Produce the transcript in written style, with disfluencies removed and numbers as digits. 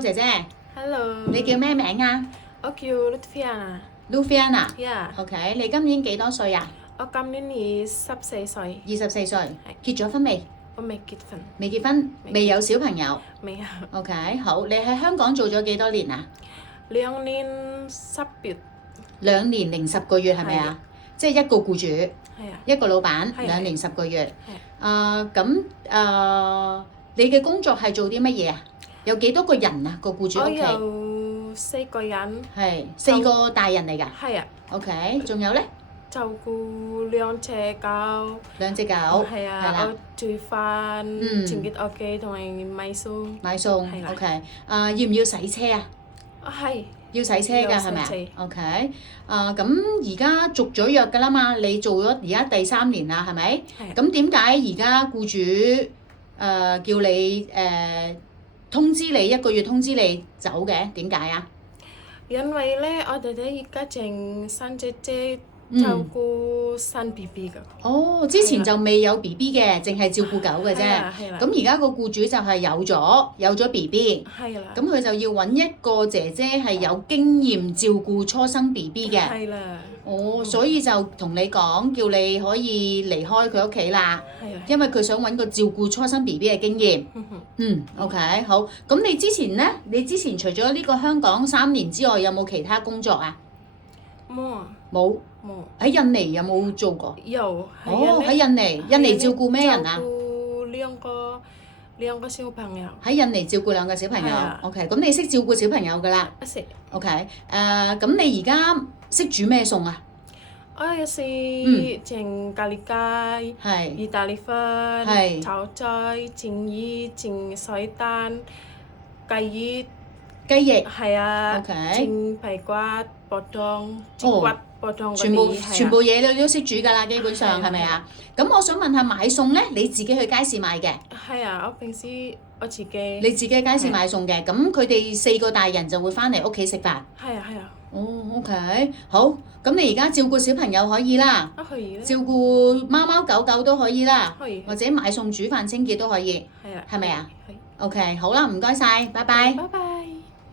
姐姐， Hello，你叫咩名啊我叫 Lutfiana。 ？Lufiana。Yeah， OK， 你今年幾多歲啊我今年24歲， ？24歲。結咗婚未？我未結婚，未結婚，未有小朋友。未有。OK， 好，你喺香港做咗幾多年啊2年10月。？2年零10個月係咪啊？即係一個僱主，係啊，一個老闆係，2年10個月。係。咁你嘅工作係做啲乜嘢啊？有幾多個人啊？個僱主屋我企有4個人。係4個大人嚟㗎。係啊， OK，仲有咧照顧2隻狗。 2隻狗。係啊，係啦我煮飯、清潔屋企同埋買餸。買餸。係啦。 OK，要唔要洗車啊？係。要洗車㗎要係咪啊洗車。 ？OK，咁而家續咗約㗎啦嘛，你做咗而家第3年啦，係咪？係。咁點解而家僱主叫你通知你1個月通知你走嘅？點解啊？因為咧，我哋而家正新姐姐照顧新 BB 㗎。哦，之前就未有 BB 嘅，淨係照顧狗嘅啫。係啦，係啦。咁而家個僱主就係有咗 BB，係啦。咁佢就要揾一個姐姐係有經驗照顧初生 BB 嘅。係啦。哦，所以就同你講，叫你可以離開佢屋企啦，係啊。因為佢想揾個照顧初生 BB 嘅經驗。OK， 好。咁你之前呢？你之前除咗呢個香港3年之外，有冇其他工作啊？冇啊。冇。冇。喺印尼有冇做過？有。哦，喺印尼，印尼照顧咩人啊？照顧兩個小朋友。喺印尼照顧2個小朋友。係啊。 OK， 咁你識照顧小朋友㗎啦。識。 OK，咁你而家識煮咩餸啊？我有時整咖喱雞、係。意大利粉、係。炒菜、蒸魚、蒸水蛋、雞翼。雞翼。係啊。 OK。蒸排骨、波檔、蒸骨、波檔嗰全部啲。全部嘢你都識煮㗎啦，基本上係咪啊？咁我想問下買餸咧，你自己去街市買嘅？係啊，我平時我自己。你自己喺街市買餸嘅，咁佢哋4個大人就會翻嚟屋企食飯。係啊，係啊。哦，OK，好。咁你而家照顧小朋友可以啦，可以啦。照顧貓貓狗狗都可以啦，可以。或者買餸煮飯清潔都可以，係啊。係咪啊係。 ？OK，好啦，唔該晒，拜拜。拜拜。